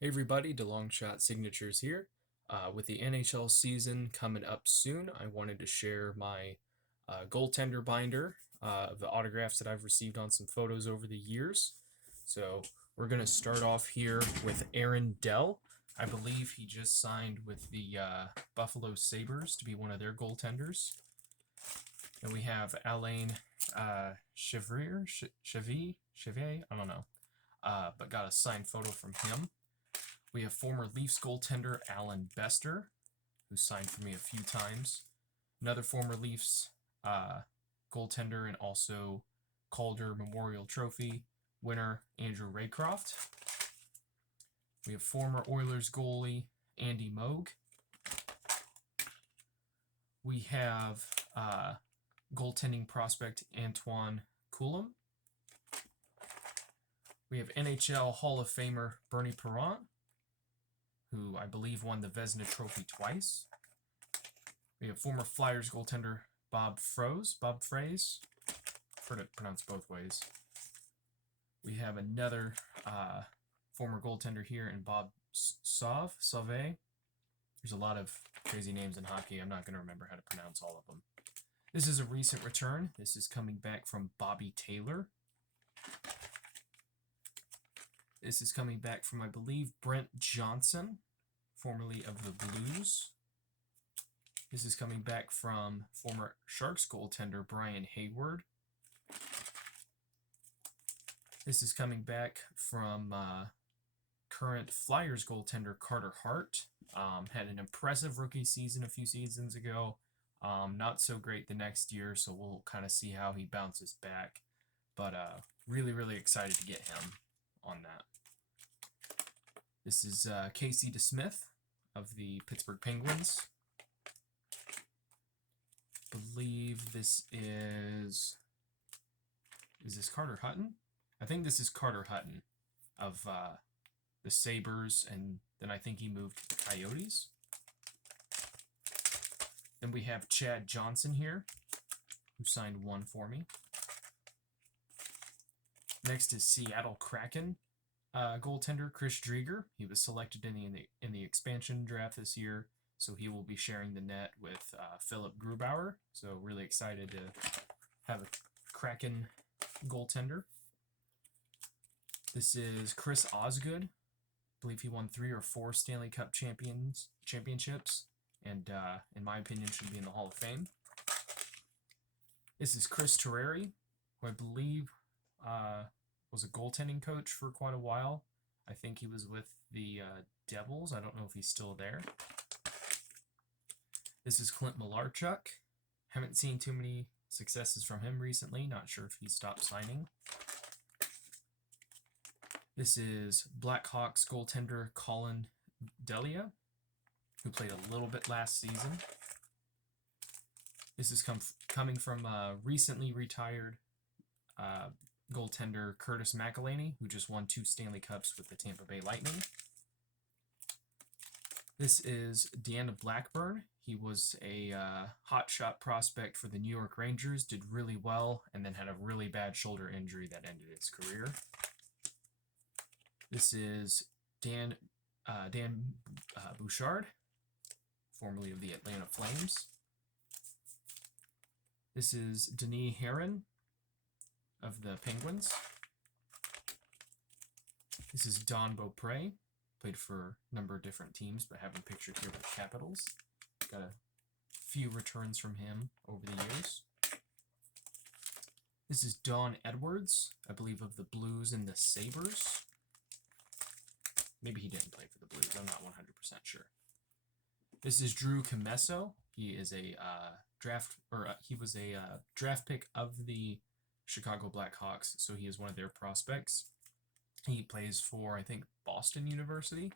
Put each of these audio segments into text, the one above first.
Hey everybody, DeLongshot Signatures here. With the NHL season coming up soon, I wanted to share my goaltender binder of the autographs that I've received on some photos over the years. So we're going to start off here with Aaron Dell. I believe he just signed with the Buffalo Sabres to be one of their goaltenders. And we have Alain Chevrier, Chevier, I don't know, but got a signed photo from him. We have former Leafs goaltender Alan Bester, who signed for me a few times. Another former Leafs goaltender and also Calder Memorial Trophy winner Andrew Raycroft. We have former Oilers goalie Andy Moog. We have goaltending prospect Antoine Coulomb. We have NHL Hall of Famer Bernie Perron, who I believe won the Vezina Trophy twice. We have former Flyers goaltender Bob Froese. I've heard it pronounced both ways. We have another former goaltender here in Bob Sauve. There's a lot of crazy names in hockey. I'm not going to remember how to pronounce all of them. This is a recent return. This is coming back from Bobby Taylor. This is coming back from, I believe, Brent Johnson, formerly of the Blues. This is coming back from former Sharks goaltender Brian Hayward. This is coming back from current Flyers goaltender Carter Hart. Had an impressive rookie season a few seasons ago. Not so great the next year, so we'll kind of see how he bounces back. But really, really excited to get him on that. This is Casey DeSmith of the Pittsburgh Penguins. Believe this is this Carter Hutton? I think this is Carter Hutton of the Sabres, and then I think he moved to the Coyotes. Then we have Chad Johnson here, who signed one for me. Next is Seattle Kraken goaltender Chris Drieger. He was selected in the expansion draft this year, so he will be sharing the net with Philip Grubauer. So really excited to have a Kraken goaltender. This is Chris Osgood. I believe he won 3 or 4 Stanley Cup championships, and in my opinion should be in the Hall of Fame. This is Chris Terreri, who I believe was a goaltending coach for quite a while. I think he was with the Devils. I don't know if he's still there. This is Clint Malarchuk. Haven't seen too many successes from him recently. Not sure if he stopped signing. This is Blackhawks goaltender Colin Delia, who played a little bit last season. This is coming from recently retired goaltender Curtis McElhaney, who just won 2 Stanley Cups with the Tampa Bay Lightning. This is Deanna Blackburn. He was a hot shot prospect for the New York Rangers, did really well, and then had a really bad shoulder injury that ended his career. This is Dan Bouchard, formerly of the Atlanta Flames. This is Denis Herron of the Penguins. This is Don Gopray, played for a number of different teams, but have him pictured here with the Capitals. Got a few returns from him over the years. This is Don Edwards, I believe of the Blues and the Sabres. Maybe he didn't play for the Blues, I'm not 100% sure. This is Drew Commesso. He is a he was a draft pick of the Chicago Blackhawks, so he is one of their prospects. He plays for, I think, Boston University.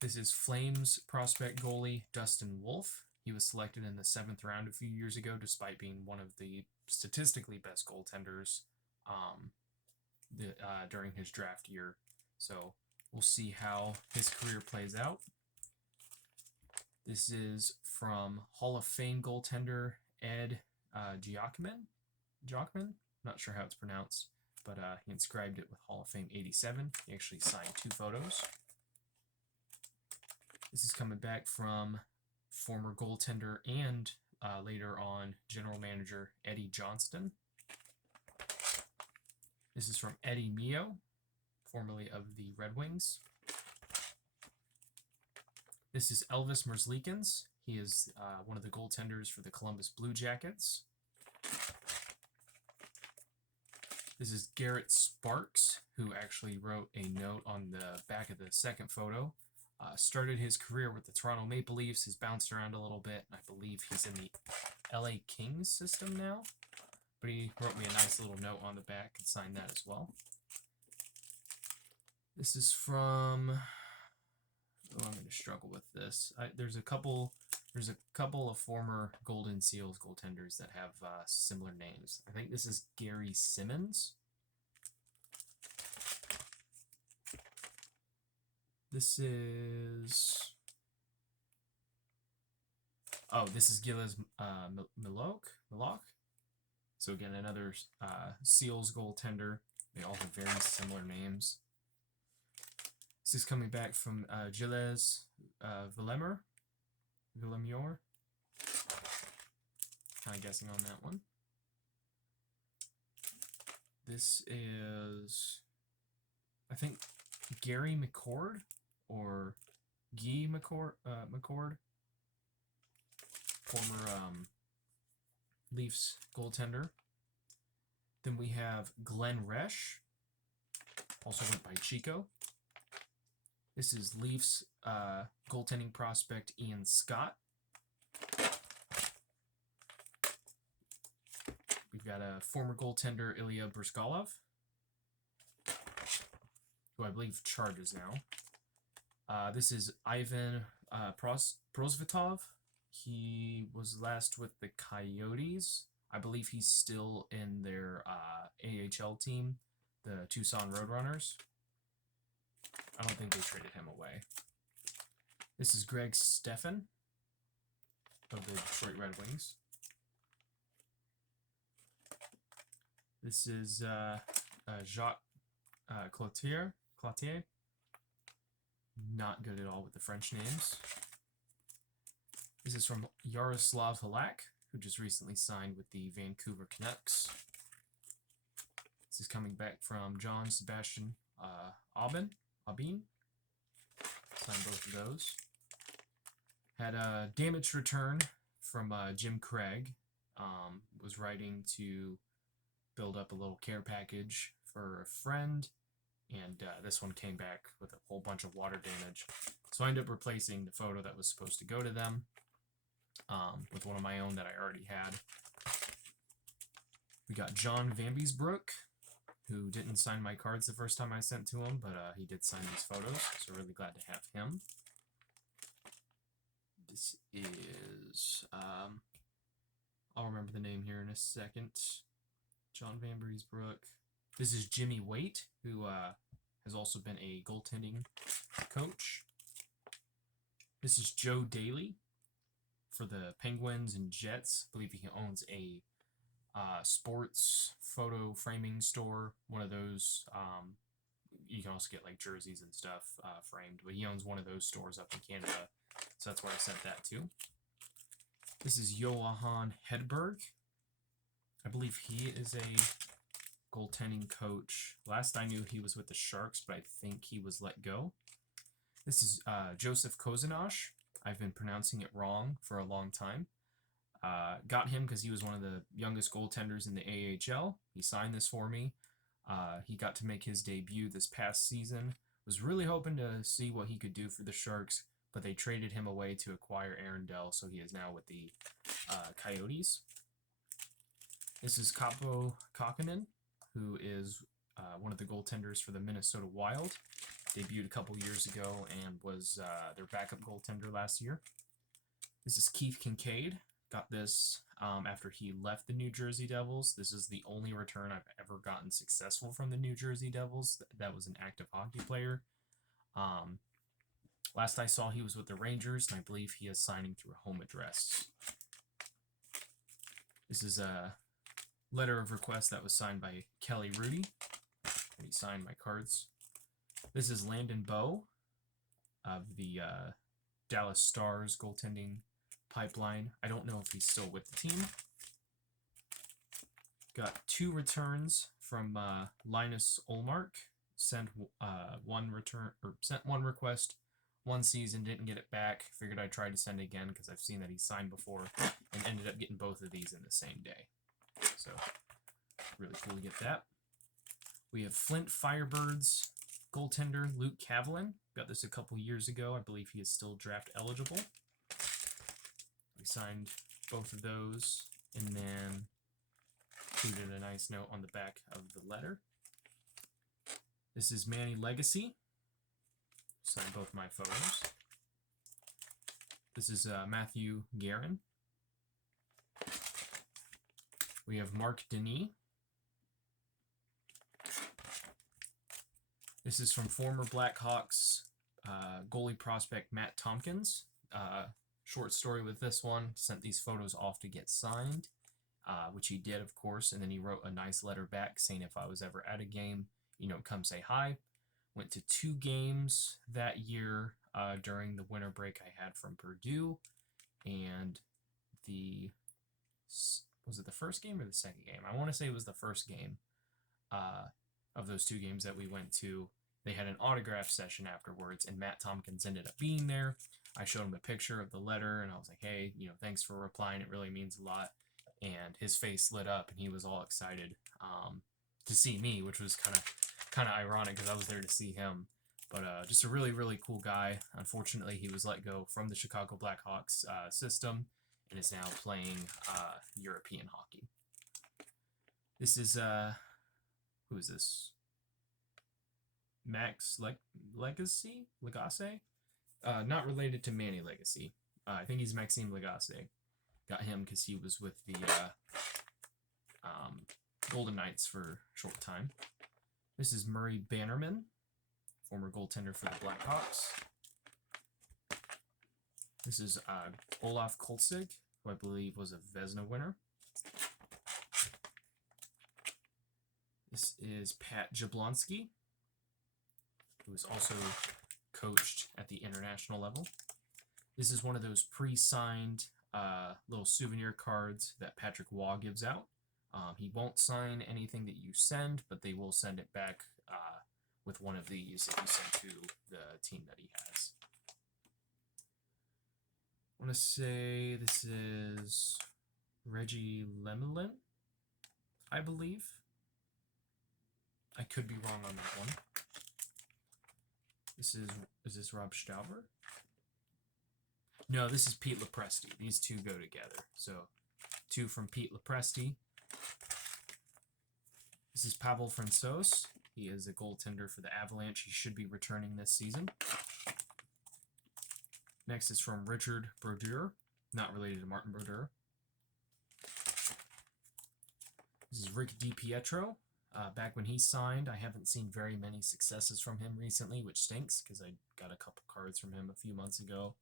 This is Flames prospect goalie Dustin Wolfe. He was selected in the 7th round a few years ago, despite being one of the statistically best goaltenders during his draft year. So we'll see how his career plays out. This is from Hall of Fame goaltender Ed Giacomen. Not sure how it's pronounced. but he inscribed it with Hall of Fame 87. He actually signed 2 photos. This is coming back from former goaltender and later on general manager Eddie Johnston. This is from Eddie Mio, formerly of the Red Wings. This is Elvis Merzlikins. He is one of the goaltenders for the Columbus Blue Jackets. This is Garrett Sparks, who actually wrote a note on the back of the second photo. Started his career with the Toronto Maple Leafs, has bounced around a little bit, and I believe he's in the LA Kings system now. But he wrote me a nice little note on the back and signed that as well. This is from... Oh, I'm going to struggle with this. There's a couple of former Golden Seals goaltenders that have similar names. I think this is Gary Simmons. This is... Oh, this is Gilles Milok. So again, another Seals goaltender. They all have very similar names. This is coming back from Gilles Villemure. Kind of guessing on that one. This is, I think, Gary McCord or Guy McCord, former Leafs goaltender. Then we have Glenn Resch, also went by Chico. This is Leafs goaltending prospect Ian Scott. We've got a former goaltender Ilya Bryzgalov, who I believe charges now. This is Ivan Prosvetov. He was last with the Coyotes. I believe he's still in their AHL team, the Tucson Roadrunners. I don't think they traded him away. This is Greg Steffen of the Detroit Red Wings. This is Jacques Cloutier. Not good at all with the French names. This is from Yaroslav Halak, who just recently signed with the Vancouver Canucks. This is coming back from John Sebastian Aubin. Signed both of those. Had a damaged return from Jim Craig. Was writing to build up a little care package for a friend, and this one came back with a whole bunch of water damage. So I ended up replacing the photo that was supposed to go to them with one of my own that I already had. We got John Van Beesbrook, who didn't sign my cards the first time I sent to him, but he did sign these photos, so really glad to have him. This is, I'll remember the name here in a second. John Van Beesbrook. This is Jimmy Waite, who has also been a goaltending coach. This is Joe Daly for the Penguins and Jets. I believe he owns a sports photo framing store, one of those. You can also get like jerseys and stuff framed, but he owns one of those stores up in Canada, so that's where I sent that to. This is Johann Hedberg. I believe he is a goaltending coach. Last I knew he was with the Sharks, but I think he was let go. This is Joseph Kosinash. I've been pronouncing it wrong for a long time. Got him because he was one of the youngest goaltenders in the AHL. He signed this for me. He got to make his debut this past season. Was really hoping to see what he could do for the Sharks, but they traded him away to acquire Aaron Dell, so he is now with the Coyotes. This is Capo Coconin, who is one of the goaltenders for the Minnesota Wild. Debuted a couple years ago and was their backup goaltender last year. This is Keith Kinkade. Got this after he left the New Jersey Devils. This is the only return I've ever gotten successful from the New Jersey Devils. That was an active hockey player. Last I saw, he was with the Rangers, and I believe he is signing through a home address. This is letter of request that was signed by Kelly Rudy. And he signed my cards. This is Landon Beau of the Dallas Stars goaltending pipeline. I don't know if he's still with the team. Got 2 returns from Linus Ullmark. Sent one request, 1 season, didn't get it back. Figured I'd try to send it again because I've seen that he signed before and ended up getting both of these in the same day. So really cool to get that. We have Flint Firebirds goaltender Luke Kavlin. Got this a couple years ago. I believe he is still draft eligible. We signed both of those and then included a nice note on the back of the letter. This is Manny Legacy. Signed both my photos. This is Matthew Guerin. We have Mark Denis. This is from former Blackhawks goalie prospect Matt Tompkins. Short story with this one. Sent these photos off to get signed, which he did, of course. And then he wrote a nice letter back saying if I was ever at a game, come say hi. Went to 2 games that year during the winter break I had from Purdue. And was it the first game or the second game? I want to say it was the first game of those 2 games that we went to. They had an autograph session afterwards, and Matt Tompkins ended up being there. I showed him a picture of the letter, and I was like, hey, thanks for replying. It really means a lot. And his face lit up, and he was all excited to see me, which was kind of ironic because I was there to see him. But just a really, really cool guy. Unfortunately, he was let go from the Chicago Blackhawks system and is now playing European hockey. This is, who is this? Max Legacy? Not related to Manny Legacy. I think he's Maxime Legacy. Got him because he was with the Golden Knights for a short time. This is Murray Bannerman, former goaltender for the Blackhawks. This is Olaf Kolzig, who I believe was a Vezina winner. This is Pat Jablonski, who is also coached at the international level. This is one of those pre-signed little souvenir cards that Patrick Waugh gives out. He won't sign anything that you send, but they will send it back with one of these if you send to the team that he has. I want to say this is Reggie Lemelin, I believe. I could be wrong on that one. Is this Rob Stauber? No, this is Pete Lepresti. These 2 go together. So 2 from Pete Lepresti. This is Pavel Francouz. He is a goaltender for the Avalanche. He should be returning this season. Next is from Richard Brodeur, not related to Martin Brodeur. This is Rick D Pietro. Back when he signed, I haven't seen very many successes from him recently, which stinks because I got a couple cards from him a few months ago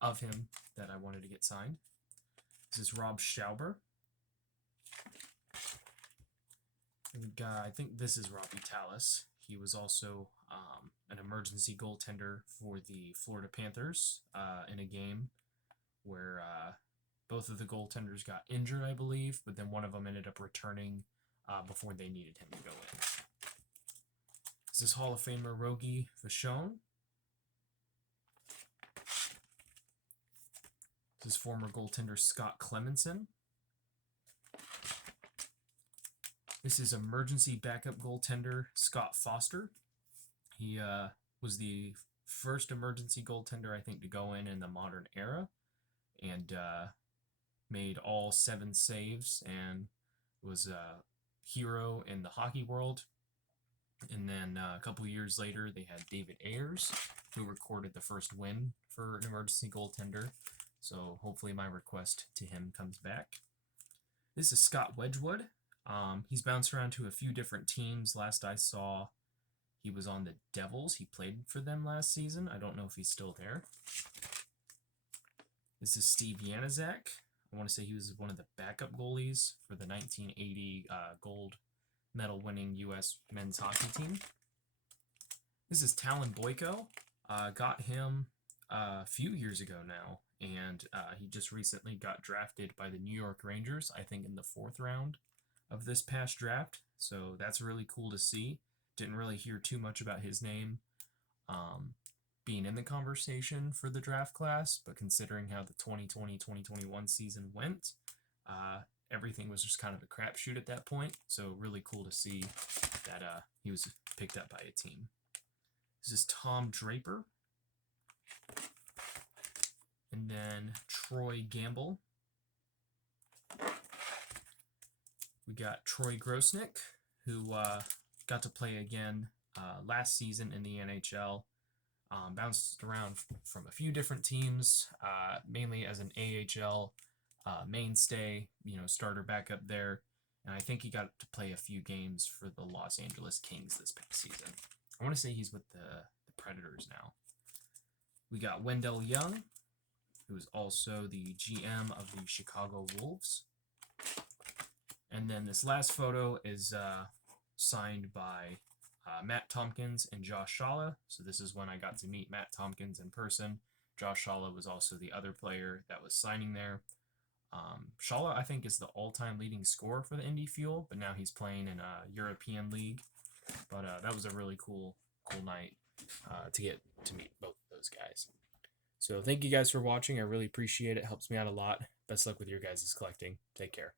of him that I wanted to get signed. This is Rob Stauber. I think this is Robbie Tallis. He was also an emergency goaltender for the Florida Panthers in a game where both of the goaltenders got injured, I believe, but then one of them ended up returning before they needed him to go in. This is Hall of Famer Rogie Vachon. This is former goaltender Scott Clemenson. This is emergency backup goaltender Scott Foster. He was the first emergency goaltender, I think, to go in the modern era, and made all 7 saves and was a hero in the hockey world. And then a couple years later, they had David Ayers, who recorded the first win for an emergency goaltender. So hopefully my request to him comes back. This is Scott Wedgwood. He's bounced around to a few different teams. Last I saw, he was on the Devils. He played for them last season. I don't know if he's still there. This is Steve Yanizak. I want to say he was one of the backup goalies for the 1980 gold medal winning U.S. men's hockey team. This is Talon Boyko. Got him a few years ago now, and he just recently got drafted by the New York Rangers, I think in the 4th round of this past draft. So that's really cool to see. Didn't really hear too much about his name being in the conversation for the draft class, but considering how the 2020-2021 season went, everything was just kind of a crapshoot at that point. So really cool to see that he was picked up by a team. This is Tom Draper. And then Troy Gamble. We got Troy Grosnick, who got to play again last season in the NHL. Bounced around from a few different teams, mainly as an AHL mainstay, starter backup there. And I think he got to play a few games for the Los Angeles Kings this past season. I want to say he's with the Predators now. We got Wendell Young, who is also the GM of the Chicago Wolves. And then this last photo is signed by Matt Tompkins and Josh Shalla. So this is when I got to meet Matt Tompkins in person. Josh Shalla was also the other player that was signing there. Shalla, I think, is the all-time leading scorer for the Indy Fuel, but now he's playing in a European league. But that was a really cool night to get to meet both of those guys. So thank you guys for watching. I really appreciate it. Helps me out a lot. Best luck with your guys' collecting. Take care.